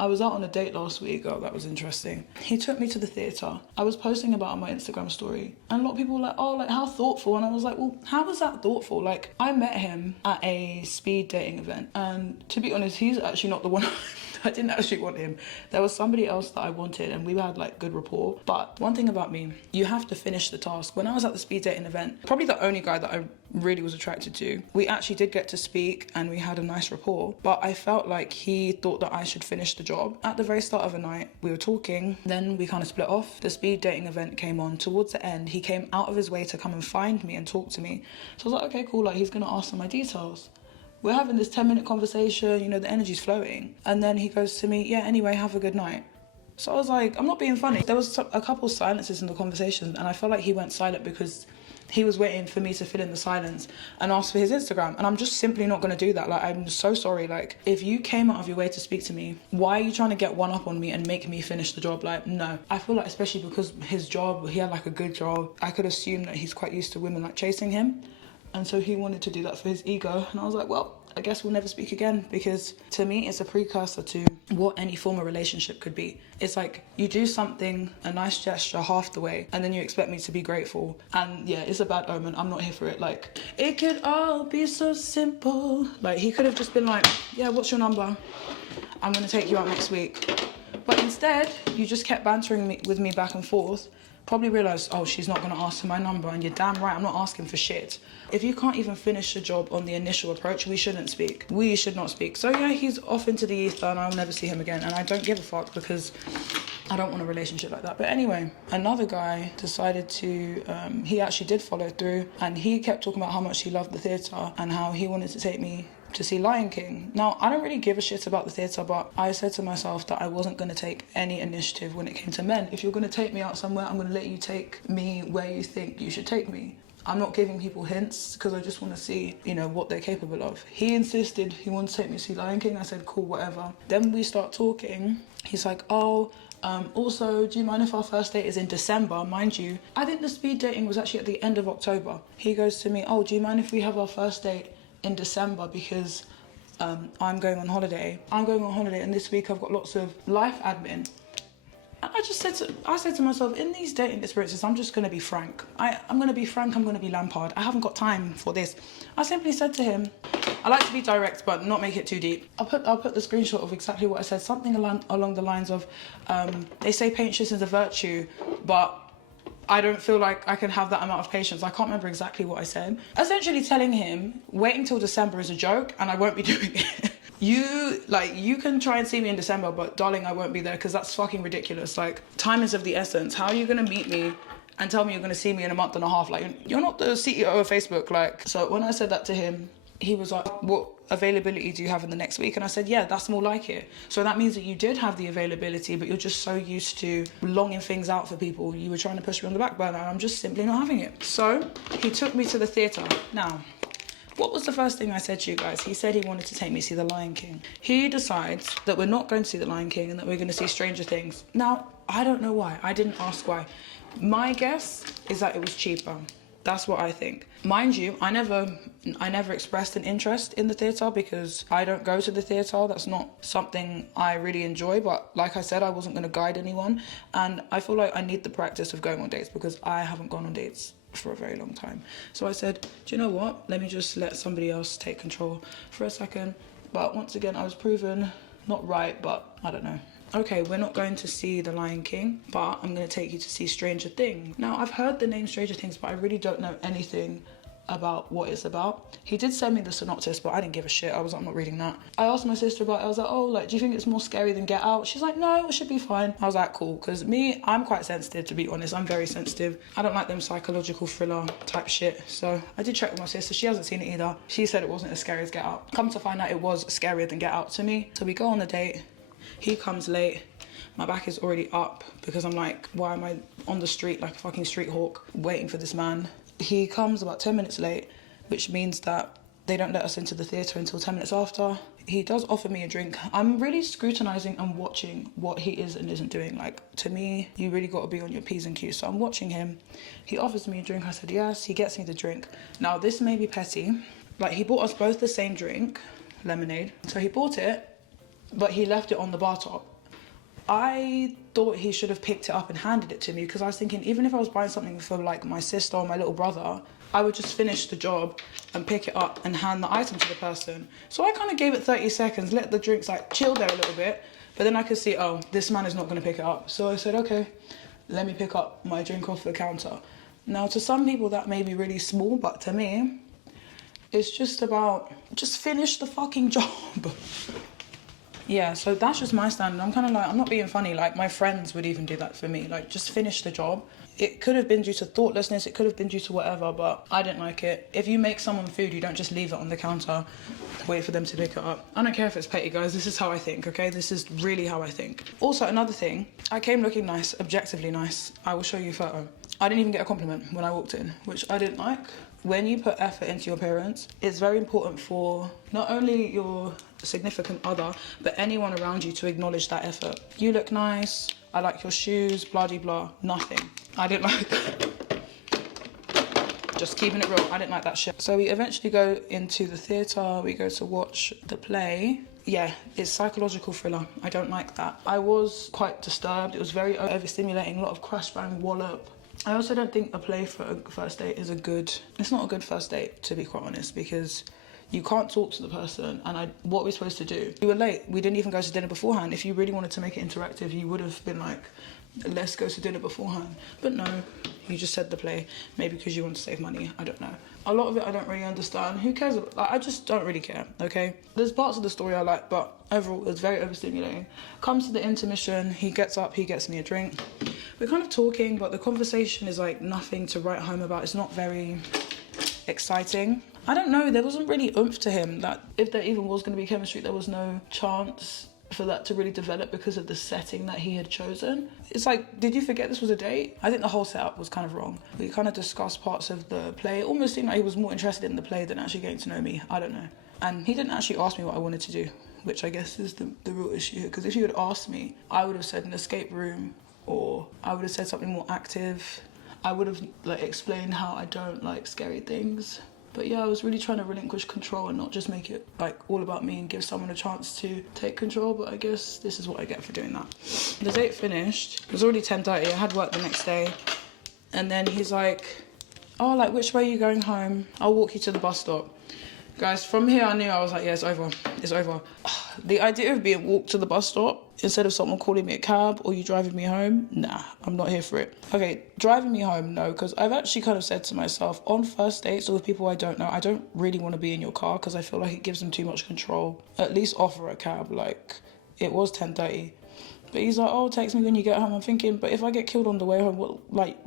I was out on a date last week. Oh, that was interesting. He took me to the theatre. I was posting about it on my Instagram story. And a lot of people were like, oh, like, how thoughtful. And I was like, well, how was that thoughtful? Like, I met him at a speed dating event. And to be honest, he's actually not the one I didn't actually want him. There was somebody else that I wanted and we had like good rapport. But one thing about me, you have to finish the task. When I was at the speed dating event, probably the only guy that I really was attracted to, we actually did get to speak and we had a nice rapport. But I felt like he thought that I should finish the job. At the very start of the night, we were talking, then we kind of split off. The speed dating event came on. Towards the end, he came out of his way to come and find me and talk to me. So I was like, okay, cool, like he's gonna ask for my details. We're having this 10-minute conversation, you know, the energy's flowing. And then he goes to me, yeah, anyway, have a good night. So I was like, I'm not being funny. There was a couple silences in the conversation and I felt like he went silent because he was waiting for me to fill in the silence and ask for his Instagram. And I'm just simply not going to do that. Like, I'm so sorry. Like, if you came out of your way to speak to me, why are you trying to get one up on me and make me finish the job? Like, no. I feel like, especially because his job, he had like a good job, I could assume that he's quite used to women like chasing him. And so he wanted to do that for his ego. And I was like, well, I guess we'll never speak again, because to me, it's a precursor to what any form of relationship could be. It's like you do something, a nice gesture half the way, and then you expect me to be grateful. And yeah, it's a bad omen. I'm not here for it. Like, it could all be so simple. Like, he could have just been like, yeah, what's your number? I'm going to take you out next week. But instead, you just kept bantering with me back and forth. Probably realised, oh, she's not going to ask for my number, and you're damn right, I'm not asking for shit. If you can't even finish the job on the initial approach, we shouldn't speak. We should not speak. So yeah, he's off into the ether and I'll never see him again. And I don't give a fuck because I don't want a relationship like that. But anyway, another guy decided to, he actually did follow through, and he kept talking about how much he loved the theatre and how he wanted to take me to see Lion King. Now, I don't really give a shit about the theatre, but I said to myself that I wasn't going to take any initiative when it came to men. If you're going to take me out somewhere, I'm going to let you take me where you think you should take me. I'm not giving people hints because I just want to see, you know, what they're capable of. He insisted he wanted to take me to see Lion King. I said, cool, whatever. Then we start talking. He's like, oh, also, do you mind if our first date is in December? Mind you, I think the speed dating was actually at the end of October. He goes to me, oh, do you mind if we have our first date in December because I'm going on holiday. And this week I've got lots of life admin. And I said to myself, in these dating experiences, I'm just going to be frank. I'm going to be frank, I'm going to be Lampard. I haven't got time for this. I simply said to him, I like to be direct, but not make it too deep. I'll put the screenshot of exactly what I said, something along the lines of, they say patience is a virtue, but I don't feel like I can have that amount of patience. I can't remember exactly what I said. Essentially telling him, waiting till December is a joke and I won't be doing it. You can try and see me in December, but darling, I won't be there because that's fucking ridiculous. Like, time is of the essence. How are you going to meet me and tell me you're going to see me in a month and a half? Like, you're not the CEO of Facebook. Like, so when I said that to him, he was like, what availability do you have in the next week? And I said, yeah, that's more like it. So that means that you did have the availability, but you're just so used to longing things out for people. You were trying to push me on the back burner and I'm just simply not having it. So he took me to the theatre. Now, what was the first thing I said to you guys? He said he wanted to take me to see The Lion King. He decides that we're not going to see The Lion King and that we're going to see Stranger Things. Now, I don't know why. I didn't ask why. My guess is that it was cheaper. That's what I think. Mind you, I never expressed an interest in the theatre because I don't go to the theatre. That's not something I really enjoy. But like I said, I wasn't going to guide anyone. And I feel like I need the practice of going on dates because I haven't gone on dates for a very long time. So I said, do you know what? Let me just let somebody else take control for a second. But once again, I was proven not right, but I don't know. Okay, we're not going to see The Lion King, but I'm going to take you to see Stranger Things. Now, I've heard the name Stranger Things, but I really don't know anything about what it's about. He did send me the synopsis, but I didn't give a shit. I was like, I'm not reading that. I asked my sister about it. I was like, oh, like, do you think it's more scary than Get Out? She's like, no, it should be fine. I was like, cool, because me, I'm quite sensitive, to be honest. I'm very sensitive. I don't like them psychological thriller type shit. So I did check with my sister. She hasn't seen it either. She said it wasn't as scary as Get Out. Come to find out, it was scarier than Get Out to me. So we go on the date. He comes late. My back is already up because I'm like, why am I on the street like a fucking street hawk waiting for this man? He comes about 10 minutes late, which means that they don't let us into the theatre until 10 minutes after. He does offer me a drink. I'm really scrutinising and watching what he is and isn't doing. Like, to me, you really got to be on your P's and Q's. So I'm watching him. He offers me a drink. I said, yes. He gets me the drink. Now, this may be petty. Like, he bought us both the same drink, lemonade. So he bought it. but he left it on the bar top. I thought he should have picked it up and handed it to me, because I was thinking, even if I was buying something for like my sister or my little brother, I would just finish the job and pick it up and hand the item to the person. So I kind of gave it 30 seconds, let the drinks like chill there a little bit, but then I could see, oh, this man is not going to pick it up. So I said, okay, let me pick up my drink off the counter. Now, to some people that may be really small, but to me, it's just about, just finish the fucking job. Yeah, so that's just my standard. I'm kind of like, I'm not being funny, like my friends would even do that for me, like just finish the job. It could have been due to thoughtlessness, it could have been due to whatever, but I didn't like it. If you make someone food, you don't just leave it on the counter, wait for them to pick it up. I don't care if it's petty, guys, this is how I think, okay? This is really how I think. Also, another thing, I came looking nice, objectively nice. I will show you a photo. I didn't even get a compliment when I walked in, which I didn't like. When you put effort into your appearance, it's very important for not only your significant other, but anyone around you to acknowledge that effort. You look nice, I like your shoes, blah de blah, nothing. I didn't like that. Just keeping it real, I didn't like that shit. So we eventually go into the theatre, we go to watch the play. Yeah, it's psychological thriller. I don't like that. I was quite disturbed. It was very overstimulating, a lot of crash bang wallop. I also don't think a play for a first date is it's not a good first date, to be quite honest, because you can't talk to the person, and what are we supposed to do? We were late, we didn't even go to dinner beforehand. If you really wanted to make it interactive, you would have been like, let's go to dinner beforehand. But no, you just said the play, maybe because you want to save money, I don't know. A lot of it I don't really understand. Who cares? I just don't really care, okay? There's parts of the story I like, but overall it's very overstimulating. Comes to the intermission, he gets up, he gets me a drink. We're kind of talking, but the conversation is like nothing to write home about. It's not very exciting. I don't know, there wasn't really oomph to him, that if there even was going to be chemistry, there was no chance for that to really develop because of the setting that he had chosen. It's like, did you forget this was a date? I think the whole setup was kind of wrong. We kind of discussed parts of the play. It almost seemed like he was more interested in the play than actually getting to know me. I don't know. And he didn't actually ask me what I wanted to do, which I guess is the real issue here. Because if he had asked me, I would have said an escape room, or I would have said something more active. I would have like explained how I don't like scary things. But yeah, I was really trying to relinquish control and not just make it like all about me and give someone a chance to take control, but I guess this is what I get for doing that. The date finished, it was already 10:30, I had work the next day, and then he's like, oh, like which way are you going home? I'll walk you to the bus stop. Guys, from here I knew, I was like, yeah, it's over, it's over. The idea of being walked to the bus stop instead of someone calling me a cab or you driving me home, nah, I'm not here for it. Okay, driving me home, no, because I've actually kind of said to myself, on first dates or with people I don't know, I don't really want to be in your car because I feel like it gives them too much control. At least offer a cab, like, it was 10:30. But he's like, oh, text me when you get home. I'm thinking, but if I get killed on the way home, what, like,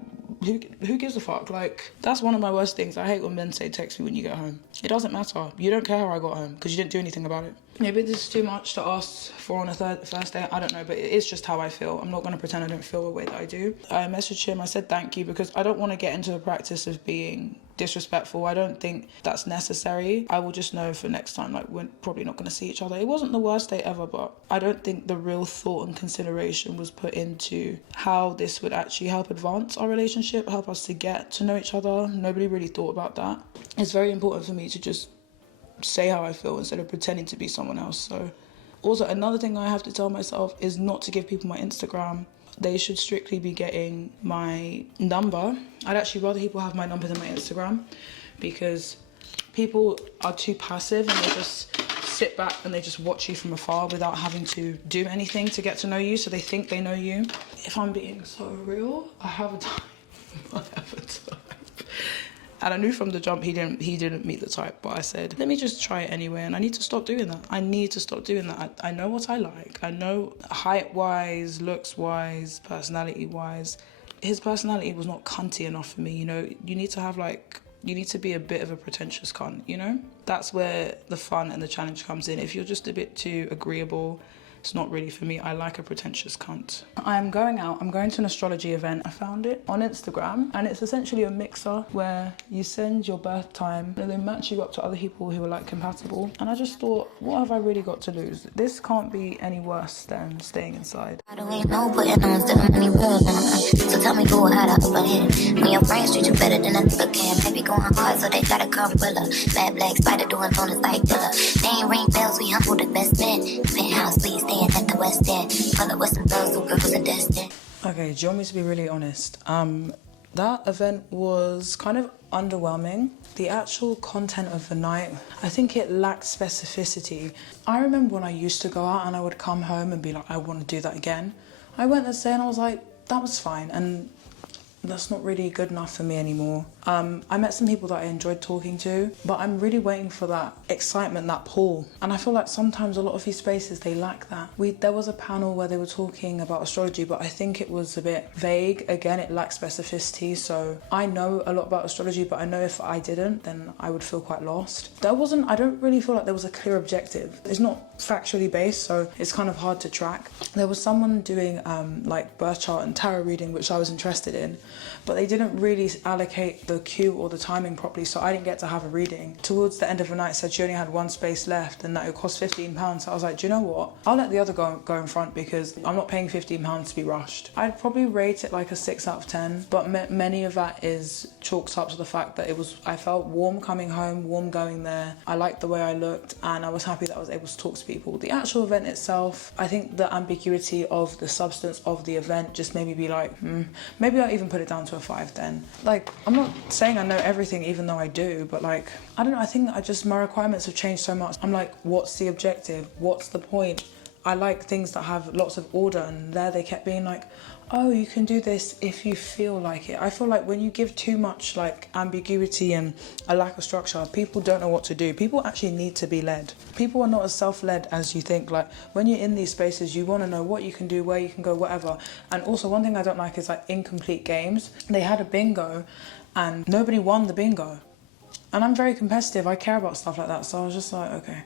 who gives a fuck? Like, that's one of my worst things. I hate when men say text me when you get home. It doesn't matter. You don't care how I got home because you didn't do anything about it. Maybe this is too much to ask for on a first date. I don't know, but it is just how I feel. I'm not going to pretend I don't feel the way that I do. I messaged him. I said thank you because I don't want to get into the practice of being disrespectful. I don't think that's necessary. I will just know for next time, like, we're probably not going to see each other. It wasn't the worst date ever, but I don't think the real thought and consideration was put into how this would actually help advance our relationship, help us to get to know each other. Nobody really thought about that. It's very important for me to just say how I feel instead of pretending to be someone else. So also another thing I have to tell myself is not to give people my Instagram. They should strictly be getting my number. I'd actually rather people have my number than my Instagram because people are too passive and they just sit back and they just watch you from afar without having to do anything to get to know you, so they think they know you. If I'm being so real, I have a type. I have a type. And I knew from the jump he didn't meet the type, but I said, let me just try it anyway, and I need to stop doing that. I need to stop doing that. I know what I like. I know height-wise, looks-wise, personality-wise. His personality was not cunty enough for me, you know? You need to be a bit of a pretentious cunt, you know? That's where the fun and the challenge comes in. If you're just a bit too agreeable, it's not really for me. I like a pretentious cunt. I'm going out. I'm going to an astrology event. I found it on Instagram, and it's essentially a mixer where you send your birth time and they match you up to other people who are like compatible. And I just thought, what have I really got to lose? This can't be any worse than staying inside. I don't ain't no putting on still many bills. So tell me who had up ahead. When your friends treat you better than a nigga can. Baby going hard, so they got a umbrella. Bad black spider doing donuts like Dilla. They ain't ring bells, we humble the best men. Penthouse please. destined. Pull up with some thugs who purpose are destined. Okay, do you want me to be really honest? That event was kind of underwhelming. The actual content of the night, I think it lacked specificity. I remember when I used to go out and I would come home and be like, I want to do that again. I went that day and I was like, that was fine. And that's not really good enough for me anymore. I met some people that I enjoyed talking to, but I'm really waiting for that excitement, that pull. And I feel like sometimes a lot of these spaces, they lack that. There was a panel where they were talking about astrology, but I think it was a bit vague. Again, it lacked specificity. So I know a lot about astrology, but I know if I didn't, then I would feel quite lost. I don't really feel like there was a clear objective. It's not factually based, so it's kind of hard to track. There was someone doing like birth chart and tarot reading, which I was interested in, but they didn't really allocate the cue or the timing properly, so I didn't get to have a reading. Towards the end of the night, said she only had one space left and that it cost £15. So I was like, do you know what? I'll let the other go in front because I'm not paying £15 to be rushed. I'd probably rate it like a 6 out of 10, but many of that is chalked up to the fact that I felt warm coming home, warm going there. I liked the way I looked and I was happy that I was able to talk to people. The actual event itself, I think the ambiguity of the substance of the event just made me be like, maybe I'll even put it down to a 5 then. Like, I'm not saying I know everything even though I do, but like, I don't know, I think that my requirements have changed so much. I'm like, what's the objective? What's the point? I like things that have lots of order, and there they kept being like, oh, you can do this if you feel like it. I feel like when you give too much like ambiguity and a lack of structure, people don't know what to do. People actually need to be led. People are not as self-led as you think. Like when you're in these spaces, you want to know what you can do, where you can go, whatever. And also one thing I don't like is like incomplete games. They had a bingo and nobody won the bingo. And I'm very competitive. I care about stuff like that. So I was just like, okay.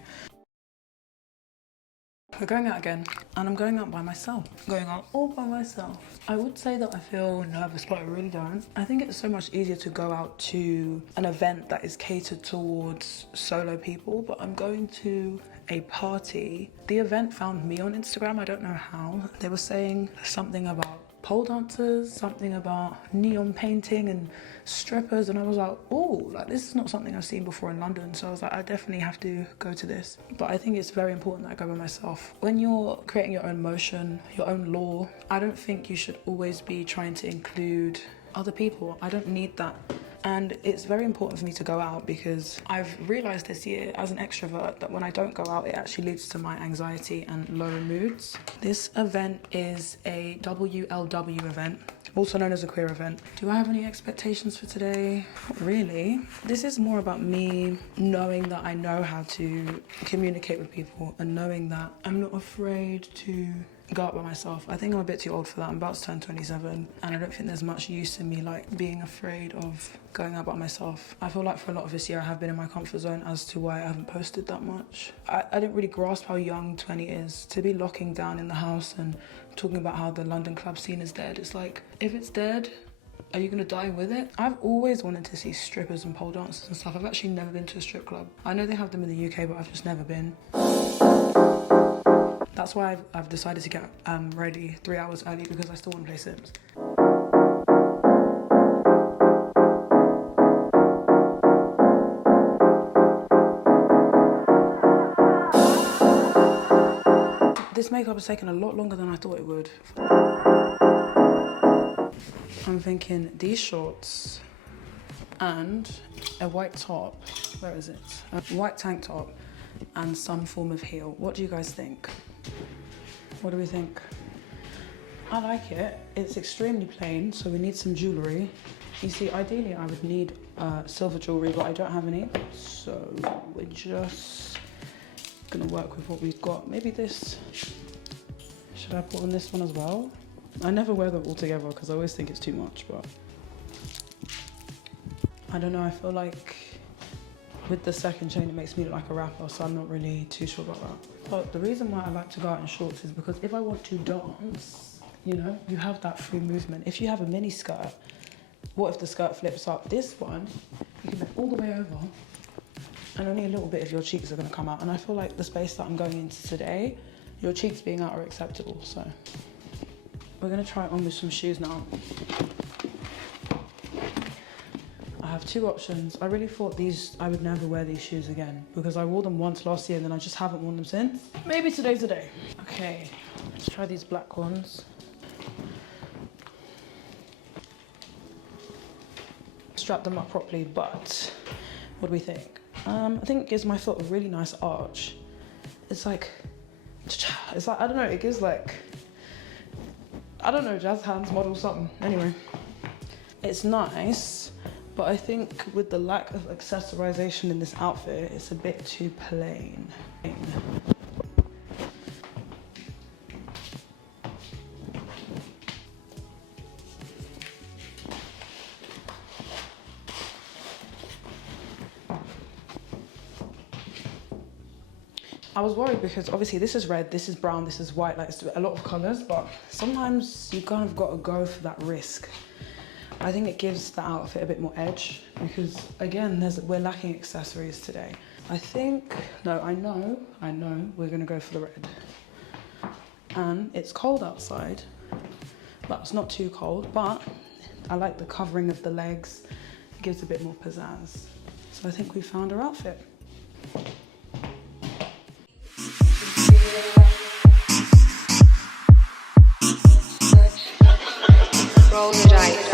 We're going out again, and I'm going out by myself. Going out all by myself. I would say that I feel nervous, but I really don't. I think it's so much easier to go out to an event that is catered towards solo people, but I'm going to a party. The event found me on Instagram, I don't know how. They were saying something about pole dancers, something about neon painting and strippers, and I was like, oh, like this is not something I've seen before in London. So I was like, I definitely have to go to this. But I think it's very important that I go by myself. When you're creating your own motion, your own law, I don't think you should always be trying to include other people. I don't need that. And it's very important for me to go out because I've realised this year as an extrovert that when I don't go out, it actually leads to my anxiety and lower moods. This event is a WLW event, also known as a queer event. Do I have any expectations for today? Not really. This is more about me knowing that I know how to communicate with people and knowing that I'm not afraid to go out by myself. I think I'm a bit too old for that. I'm about to turn 27 and I don't think there's much use in me like being afraid of going out by myself. I feel like for a lot of this year I have been in my comfort zone as to why I haven't posted that much. I didn't really grasp how young 20 is. To be locking down in the house and talking about how the London club scene is dead. It's like, if it's dead, are you gonna die with it? I've always wanted to see strippers and pole dancers and stuff. I've actually never been to a strip club. I know they have them in the UK, but I've just never been. That's why I've decided to get ready 3 hours early because I still want to play Sims. This makeup has taken a lot longer than I thought it would. I'm thinking these shorts and a white top. Where is it? A white tank top and some form of heel. What do you guys think? What do we think? I like it. It's extremely plain, so we need some jewellery. You see, ideally I would need silver jewellery, but I don't have any. So we're just gonna work with what we've got. Maybe this. Should I put on this one as well? I never wear them all together because I always think it's too much, but I don't know, I feel like with the second chain it makes me look like a rapper, so I'm not really too sure about that. But the reason why I like to go out in shorts is because if I want to dance, you know, you have that free movement. If you have a mini skirt, what if the skirt flips up? This one, you can bend all the way over and only a little bit of your cheeks are gonna come out. And I feel like the space that I'm going into today, your cheeks being out are acceptable, so. We're gonna try it on with some shoes now. I have two options. I really thought I would never wear these shoes again because I wore them once last year and then I just haven't worn them since. Maybe today's the day. Okay, Let's try these black ones. Strap them up properly, but what do we think? I think it gives my foot a really nice arch. It's like, I don't know, it gives like, I don't know, jazz hands model something. Anyway, it's nice, but I think with the lack of accessorization in this outfit, it's a bit too plain. I was worried because obviously this is red, this is brown, this is white, like it's a lot of colors, but sometimes you kind of got to go for that risk. I think it gives the outfit a bit more edge because again, we're lacking accessories today. I know we're gonna go for the red. And it's cold outside, but it's not too cold, but I like the covering of the legs. It gives a bit more pizzazz. So I think we found our outfit. Roll the dice.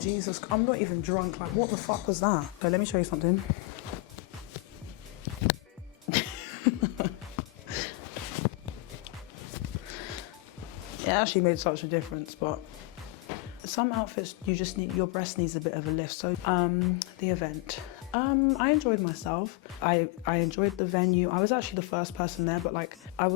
Jesus, I'm not even drunk. Like, what the fuck was that? So let me show you something. It actually made such a difference, but some outfits you just need, your breast needs a bit of a lift. So the event. I enjoyed myself. I enjoyed the venue. I was actually the first person there, but like I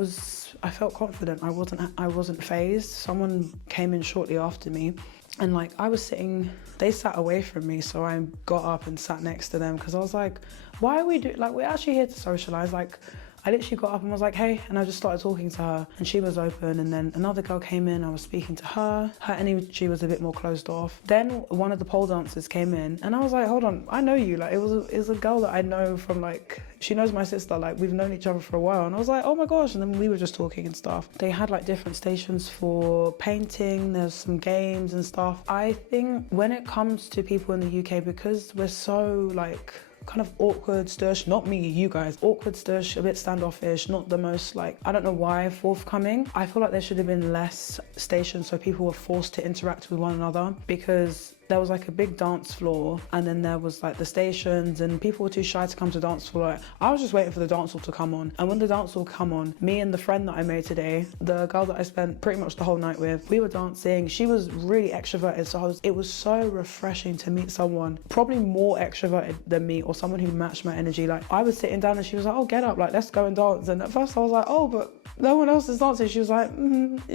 felt confident. I wasn't phased. Someone came in shortly after me. And like I was sitting, they sat away from me, so I got up and sat next to them because I was like, why are we we're actually here to socialize. Like I literally got up and was like, hey, and I just started talking to her and she was open, and then another girl came in, I was speaking to her. Her energy was a bit more closed off. Then one of the pole dancers came in and I was like, hold on, I know you. Like it was a girl that I know from like, she knows my sister, like we've known each other for a while. And I was like, oh my gosh, and then we were just talking and stuff. They had like different stations for painting, there's some games and stuff. I think when it comes to people in the UK, because we're so like, kind of awkward, stush, not me, you guys, awkward, stush, a bit standoffish, not the most like, I don't know why, forthcoming. I feel like there should have been less stations so people were forced to interact with one another, because there was like a big dance floor and then there was like the stations and people were too shy to come to dance floor. Like, I was just waiting for the dance hall to come on, and when the dance hall come on, me and the friend that I made today, the girl that I spent pretty much the whole night with, we were dancing. She was really extroverted, so it was so refreshing to meet someone probably more extroverted than me or someone who matched my energy. Like I was sitting down and she was like, oh, get up, like let's go and dance. And at first I was like, oh, but no one else is dancing. She was like,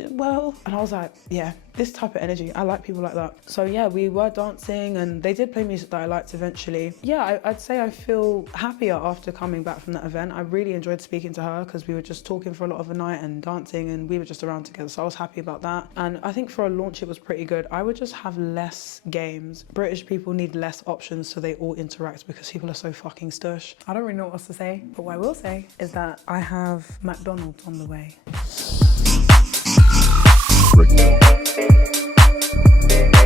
well, and I was like, yeah, this type of energy, I like people like that. So yeah, we were dancing and they did play music that I liked eventually. Yeah, I'd say I feel happier after coming back from that event. I really enjoyed speaking to her because we were just talking for a lot of the night and dancing, and we were just around together, so I was happy about that. And I think for a launch it was pretty good. I would just have less games. British people need less options so they all interact because people are so fucking stush. I don't really know what else to say, but what I will say is that I have McDonald's on the way.